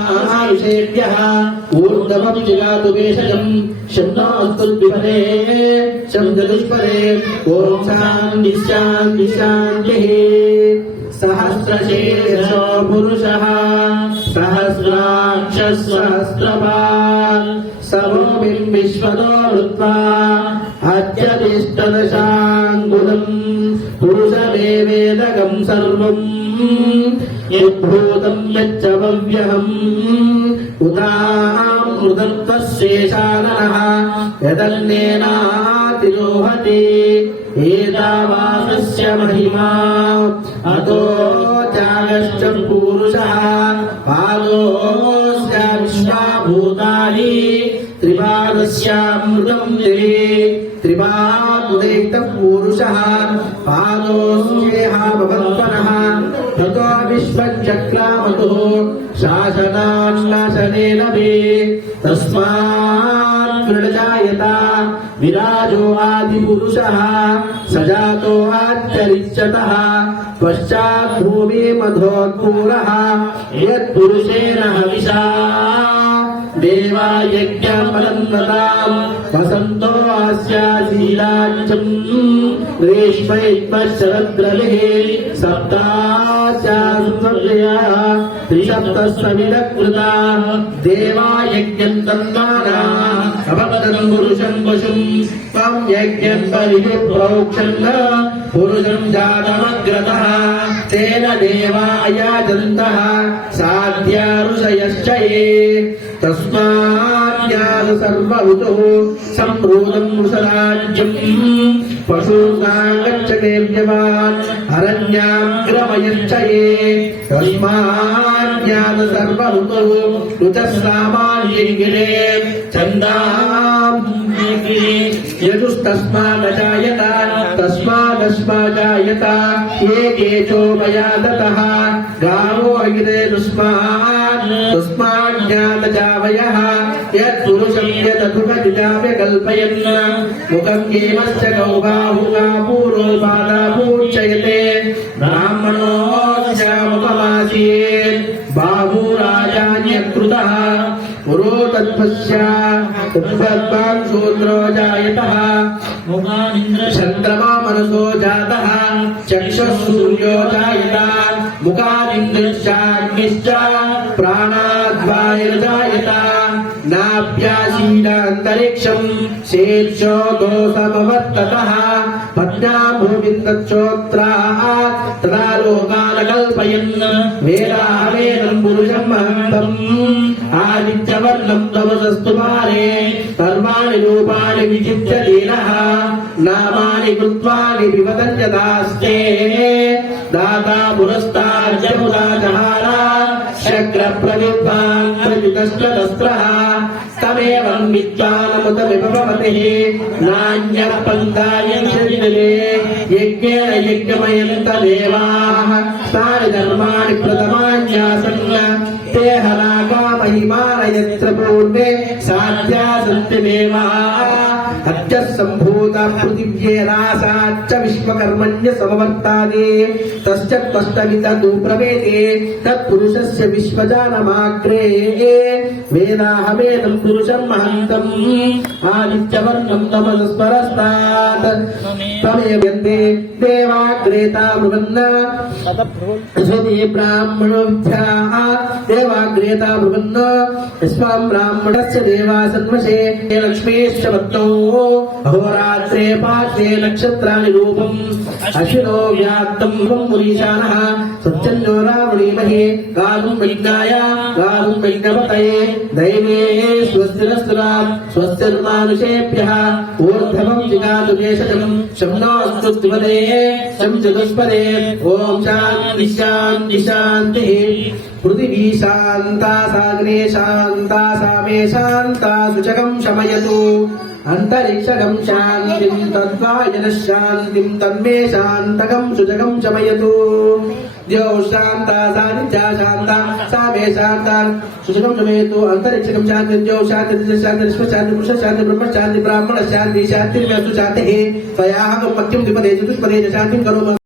ऋषेभ्यः ऊर्ध्वं जिगातु भेषजम् शब्दोऽस्तुद्विपदे शब्ददुष्पदे ॐ शान्तिः शान्तिः शान्तिः सहस्रशीर्षो पुरुषः सहस्राक्षः सहस्रपात् सर्वोऽपि विश्वतो वृत्वा अत्यतिष्ठदशाङ्गुलम् पुरुषमेवेदकं सर्वम् यद्भूतं यच्च भव्यहम् उदामृतत्वशेषाननः यदन्नेनातिरोहति एतावासस्य महिमा अतो जागश्च पुरुषः पादोऽस्य विश्वाभूतानि त्रिपादस्यामृतं त्रिपादुदैतः पुरुषः पादोऽस्येह भवत्वनः ततो विश्वचक्रामतुः शासनान्नाशनेन वे तस्मात् प्रजायता विराजो आदिपुरुषः सजातो आच्चरिष्यतः पश्चात् भूमिमधोत्पूरः यत्पुरुषेण हविषा देवा यज्ञपरन्नताम् वसन्तो अस्यासीलाच्यम् ग्रीष्मैत्मशरद्रलिः सप्तास्यासुत्वव्ययः त्रिसप्तस्वविदकृताः देवा यज्ञम् तन्माना अभवदम् पुरुषम् पशुम् त्वम् यज्ञम् बलिः प्रोक्षन् पुरुषम् जातमग्रतः तेन देवा याजन्तः साध्या ऋषयश्च ये तस्मात् सर्वभूतः सम्भूतम् वृषराज्यम् पशूनां गच्छतेभ्यवान् अरण्याग्रमयश्च ये तस्मात् सर्वभूतः ऋतः सामान्यगिरे छन्दां यजुस्तस्मादजायत तस्मादस्माजायत ये केचो मया दत्तः गावो अगिरे तस्माज्ञातजावयः यत्पुरुषं यदधुमदिजाव्य कल्पयन् मुखं केमश्च गौबाहुगा पूर्वोपादापूर्चयते ब्राह्मणोऽस्यामुपमासीत् बाहुराजान्यकृतः पुरो तत्पश्य उद्भद्वान् शूद्रो जायतः चन्द्रमा मनसो जातः चक्षुः सूर्यो जायत मुखादिन्द्रश्चाग्निश्च प्राणाद्वायुर्जायत नाभ्यासीदान्तरिक्षम् शीर्षोतो समवर्ततः पद्मा भूमिन्दच्चोत्राः तदा लोकान् कल्पयन् वेदावेदम् पुरुषम् महन्तम् आदित्यवर्णम् तमसस्तु पारे सर्वाणि रूपाणि विचित्य दीनः नामानि कृत्वानि विवदन्यतास्ते दाता पुरस्तार्जमुदाचहार शक्रप्रविद्वान् प्रयुतश्चतस्रः तमेवम् विद्वानमुतमिपभवतिः नान्यः पन्थायन्ते यज्ञेन यज्ञमयन्त देवाः तानि धर्माणि प्रथमान्यासन् ते हराका महिमानयत्र पूर्वे साध्या सन्ति देवाः अद्य सम्भूता पृथिव्येरासाच्च विश्वकर्मण्य समवर्तादे तस्य त्वष्टविततु प्रवेदे तत्पुरुषस्य विश्वजानमाग्रे वेदाहमेदं पुरुषं महन्तम् आदित्यवर्णं तमस्परस्तात् तमेवन्ते देवाग्रेता ब्रुवन् स्वदे ब्राह्मणो विद्याः देवाग्रेता ब्रुवन् यस्मां ब्राह्मणस्य देवा सन्वशे लक्ष्मीश्च वत्तौ अहोरात्रे पाठे नक्षत्राणि रूपम् अश्विनो व्याप्तं मुरीशानः सत्यन्यो रावणीमहे गातुं वैज्ञाय गातुं वैज्ञपतये दैवे स्वस्तिरस्तुरात् स्वस्तिर्मानुषेभ्यः ऊर्ध्वं जिगातु भेषजम् शम्नोऽस्तु द्विपदे शं चतुष्पदे ॐ शान्तिः शान्तिः शान्तिः पृथिवी शान्ता साग्ने शान्ता सामे शान्ता शुचकं शमयतु अंतरिक्षकं शान्तिं तद्वायनः शान्तिं तन्मे शान्तकं शुचकं शमयतु द्यौ शान्ता सानित्या शान्ता सामे शान्ता शुचकं शमयतु अंतरिक्षकं शान्तिं द्यौ शान्ति शान्ति शान्ति पुरुष शान्ति ब्रह्म शान्ति ब्राह्मण शान्ति शान्तिर्व्यस्तु शान्तिः तयाः मत्यं द्विपदे चतुष्पदे शान्तिं करोमि।